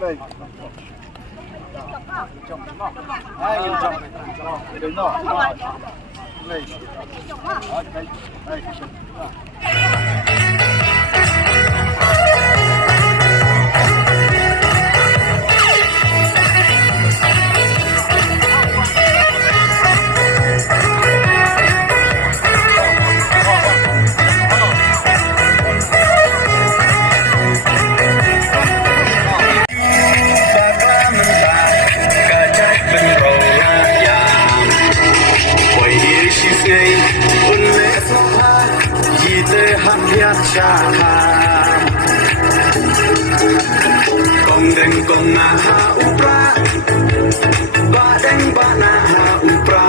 Đây. Đây, đứng rồi. Đây. Đây. Kong deng kong na ha upra, ba deng ba na ha upra,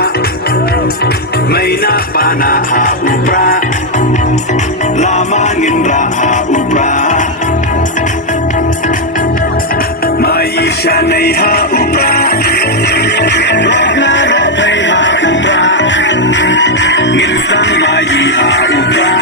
may na pa na ha upra, lamangin ra ha upra, may siya nay ha upra, rok na rok ay ha upra, nginsang may ha upra.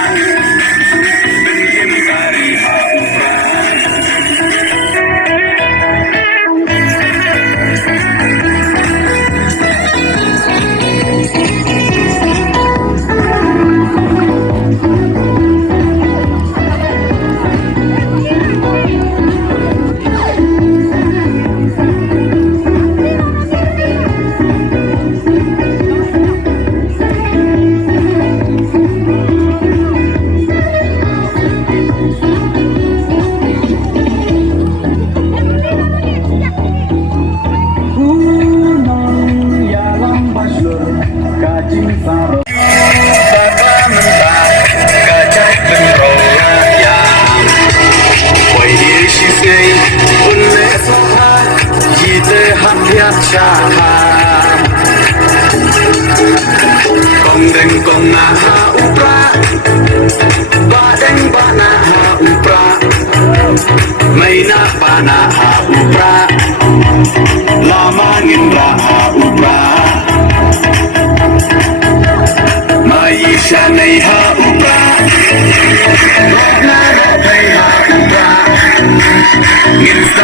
Kong deng kong na ha upra, ba deng ba na ha upra, may na pa na ha upra, lamangin ra ha upra, may siya nay ha upra, rok na rok ay ha upra, nginsa